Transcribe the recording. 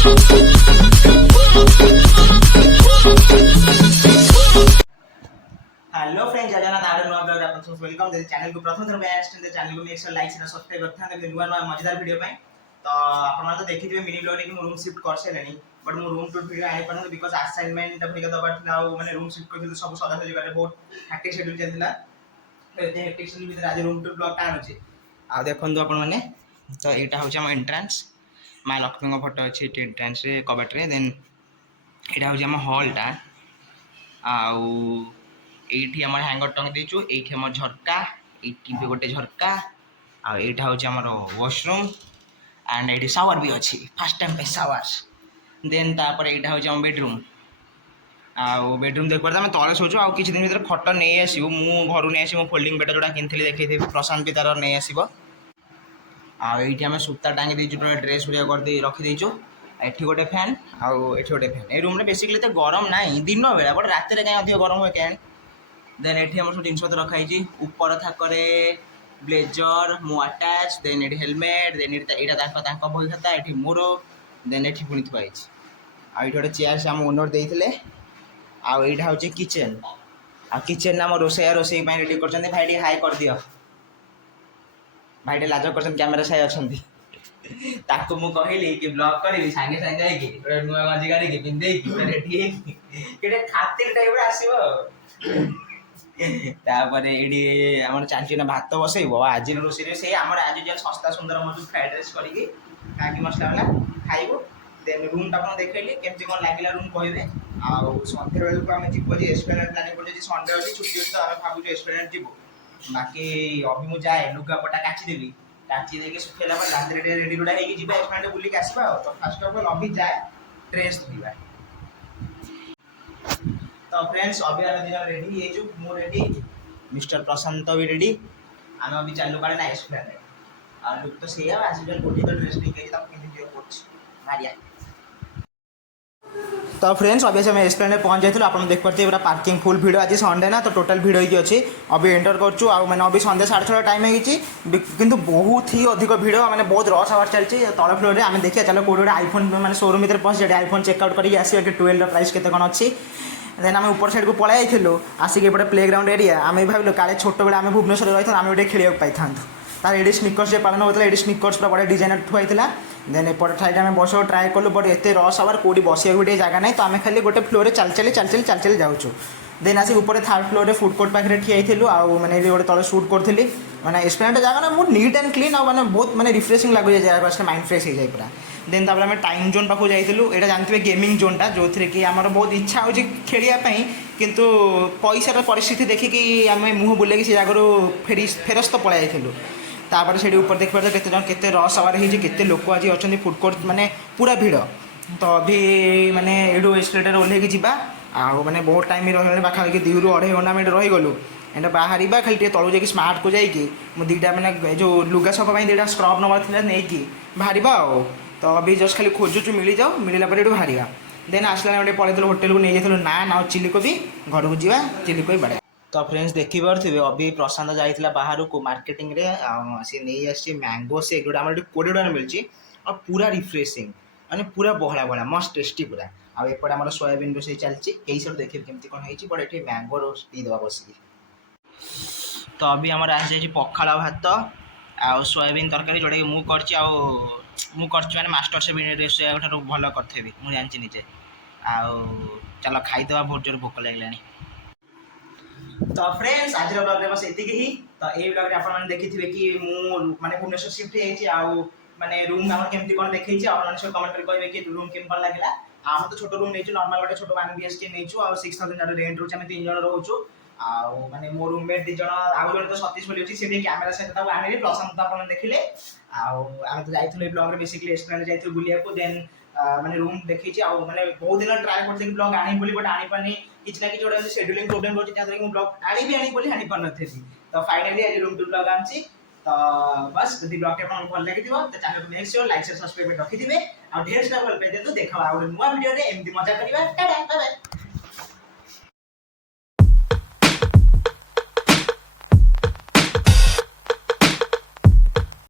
Hello friends Jagannath आर नुआ blog आपन सब वेलकम दे चैनल को प्रथम थर पे आछन दे चैनल को make sure like share subscribe करथान दे नुआ नुआ मजेदार वीडियो पय तो आपन माने तो देखिथिबे मिनी ब्लॉग रे कि रूम शिफ्ट कर सेलेनी बट मो रूम टूर वीडियो आइ परन बिकॉज़ असाइनमेंट अपने का दबार था माने रूम शिफ्ट कर सब सदा सजी करे बहुत हैक्टिक शेड्यूल चलतिला तो एते हैक्टिक शेड्यूल भीतर आज रूम टूर ब्लॉग का अछि आ देखन तो आपन माने तो एटा होचे हम एंट्रेंस माय लक्ष्मी को फोटो अछि एंट्रेंस रे कबट रे देन एटा होचे हम हॉल टा आउ एठी हमर हैंगर टंग देचु एठी हमर झरका एठी भी गोटे झरका आ एठा होचे हमर वॉशरूम एंड एठी शावर भी अछि फर्स्ट टाइम पे शावर देन तापर एठा होचे हम बेडरूम आउ बेडरूम देख परता मैं तळे सोचु आउ किछि दिन भीतर खट नै आसीबो मु घरु नै आसीबो फोल्डिंग बेड जोडा किनथिली देखै देबी प्रशांत भी तार नै आसीबो आ एठी हम सुता टांगी देचु ड्रेस उरिया कर दे रखि देचु एठी गोटे फैन आउ एठी गोटे फैन ए रूम रे बेसिकली तो गरम नाही दिन बेला बट रात रे काई अधिक गरम होय केन देन एठी हमर सब जिंस रखा हिची ऊपर थाकरे ब्लेजर मु अटैच देन एठी हेलमेट देन एटा तांका बही खाता एठी मोरो देन एठी पुनी थुआ हिची आ एठी गोटे चेयर से हम ओनर देइथिले आ एठा होचे किचन आ किचन नाम रोसई पय रेडी करछन भाई हाई कर दियो भाई लाज करछन कैमरा साइ अछंती ताको मु कहिली कि ब्लॉग करबी संगे संगे जाई कि ओरे नुआ गंजी गाड़ी के पिंदे कि रेडी केटे खातिर टाइप रे आसीबो तापरे एडी हमर चाची ना भात बसैबो आज रोसी रे से हमर आज जे सस्ता सुंदर मजू फ्राइड राइस करिके काकी मसला वाला खाइबो देन रूम ता कोन देखैली केमति कोन लागिला रूम कहबे आ संध्या बेल को हम जिबो जे एस्प्लेनेड प्लानिंग कर जे संडे होची छुट्टी होची तो हम भाबु जे एस्प्लेनेड जिबो बाकी अभी मु जाए लुगा पटा काची देबी काची देके सुखेला पर रात रे रेडी रोडा हेकी जिबा एस्प्लेनेड बुली के आसीबा तो फर्स्ट ऑफ ऑल अभी जाए ड्रेस धोइबा तो फ्रेंड्स अभी आरो दिन रेडी हे जो मु रेडी मिस्टर प्रशांत भी रेडी हम अभी चालू करे ना एस्प्लेनेड आ लुक तो सेया आज जल गोटी तो ड्रेस लेके ता पिन दियो कोच मारिया तो फ्रेंड्स अभी से मैं एस्प्लेनेड पहुंच जाइथिलो आपन देख परते पूरा पार्किंग फुल भीड़ आज संडे ना तो टोटल भीड़ होई अछि अभी एंटर करछु आ माने अभी संडे 6:30 टाइम हे गिछि किंतु बहुत ही अधिक भीड़ माने बहुत रश आवर चलछि तळ फ्लोर रे हमें देखिया चलो कोडे आईफोन माने शोरूम भीतर पहुंच जे आईफोन चेकआउट करी आसी के 12 रा प्राइस केते कोन अछि देन आम ऊपर साइड को पळा आइथिलो आसिक एपटे प्लेग्राउंड एरिया आम भाविलो काले छोट बेला आम भुवनेश्वर रही आम गोटे खेलिया पाई था तार एडी स्निकर्स पालन होता है स्निकर्स पूरा बड़ा डिजाइनर थुआईला देन एपटे साइड आम बस ट्राए कलु बट एत रस आवर कौटी बसिया गोटे जगह ना तो आम खाली गोटे फ्लोर चल चल जाऊँ देन आसिक ऊपर थर्ड फ्लोर रे फूड कोर्ट पाखे ठियाइलु आउ मैंने गोटे तले सुट करी मैंने एस्प्लेनेड जगह ना बहुत नीट एंड क्लीन आने बहुत मैंने रिफ्रेशिंग लगे जगह माइंड फ्रेश हो जाए पूरा देन तापर आम टाइम जोन पाखु जाइलु यहाँ जानते गेमिंग जोनटा जो थी कि आमर बहुत इच्छा हो खेलियापाई किंतु पैसार परिस्थिति देखिकी आम मुँह बुले से जगह फेरस्त पलि जाइलु तापर से ऊपर देख पारे केते रस आवर होते लोक आज अच्छा फुड कोर्ट माने पूरा भीड़ तो अभी माने एडू एस्केलेटर ओल्हे जीवा आउ माने बहुत टाइम रही पाखापाखि 2 ରୁ 2.5 घंटा में रहीगलु एंड बाहर खाली टे तलू जाकि स्मार्ट को जाइए मुझे 2टा मैंने जो लुगा सफा 2टा स्क्रब नवार था नहीं कि बाहर आओ तो अभी जस्ट खाली खोजुचु मिल जाओ मिलला पर एडू बाहर देन आसला गोटे पलैलु होटेल को नहीं जाइलु नान आ चिली कोबी घर को जीवा चिली कोबी बड़ा तो फ्रेंड्स देखी पारे अभी प्रशांत जाइला बाहर को मार्केटिंग रे सी नहीं आसी मैंगो शेक जोटा आम 20 टका मिलची और पूरा रिफ्रेशिंग माने पूरा बहला बहला मस्त टेस्टी पूरा आ एपटे आम सोयाबीन रोसे चलती यही सब देखिए केमती कौन होती बट ये मैंगो रोस्ट पी देवा बसिक तो अभी आम आसी जाइए पखाड़ भात आ सोयाबीन तरकारी जोटा कि मुझे मैंने मास्टर से रेसिया भल करी मुझे जानची निजे आउ चलो खाईदे बहुत जोर भोक लगे तो फ्रेंड्स आज ब्लॉग बस एति ही तो ये ब्लॉग आप देखिए कि माने भुवनेश्वर शिफ्ट हो माने रूम आम केमती कौन देखी आप कमेंट कर कहे कि रूम केम कौन लगे आम तो छोट रूम नहीं नॉर्मल गोटे छोट 1 BHK नहीं और 6000 रेंट रोचे 3 जन रोचु आउ माने मो रूममेट 2 जन आउ जन तो सतीश बोली अछि से कैमरा सहित ताको आनिले प्रशांत आपण देखिले आउ आम तो जाइथलो ब्लॉग रे बेसिकली एस्ट्रेन जाइथलो बुलिया को देन माने रूम देखी आउ माने बहुत दिन ट्राई करते कि ब्लॉग आनी बोली बट आनी पानी किछ ना किछ जोडा शेड्यूलिंग प्रॉब्लम होची त्या कि ब्लॉग आनी बोली आनी पान नथेली तो फाइनली आज रूम टू ब्लॉग आनची तो बस यदि ब्लॉग के आपन भल लागि दिबो तो चैनल को make sure like share subscribe रखि दिबे आ ढेर सारा भल पे दे तो देखा आ नुवा वीडियो रे एमदी मजा करिबा टाटा बाय बाय।